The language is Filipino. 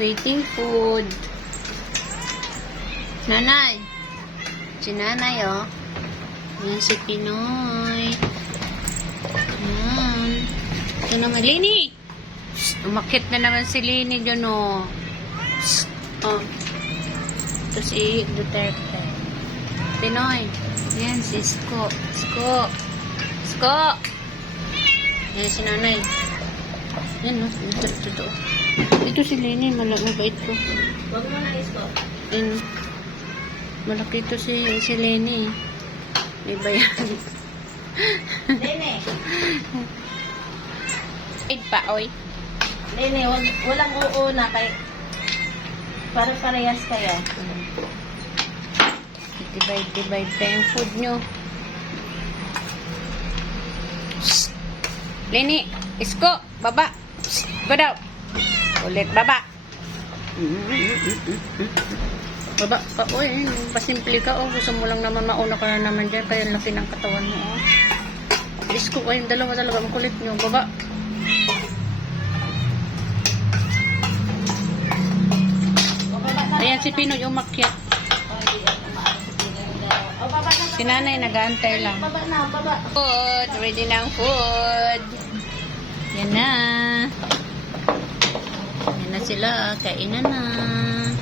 Waiting food. Nanay. Si nanay, oh. Yan si Pinoy. Yan. Ito naman. Lini! Umakit na naman si Lini dyan, oh. Oh. Ito si Duterte. Pinoy. Yan, si Sko. Sko. Sko! Yan si nanay. Yan, no? Ito, ito, ito. Ito si. Mal- mabait ko. Huwag mo na isko. Malaki ito si, si Leni. May bayan. Nene. Wait pa, oy. Nene, wag, walang uuna kay... Para parehas kayo. Divide, divide pa yung food nyo. Leni, isko, baba. Ba daw. Ulit, baba. Baba pa, oy. Pasimple ka, oh. Gusto mo lang naman mauna ka na naman dyan. Kaya laki ng katawan mo, oh. Isko, ay, dalawa talaga. Ang kulit nyo. Baba. Ayan si Pinoy umakyat. Si nanay nag-aantay lang. Food. Ready na ang food. Yan na sila. Kainan na.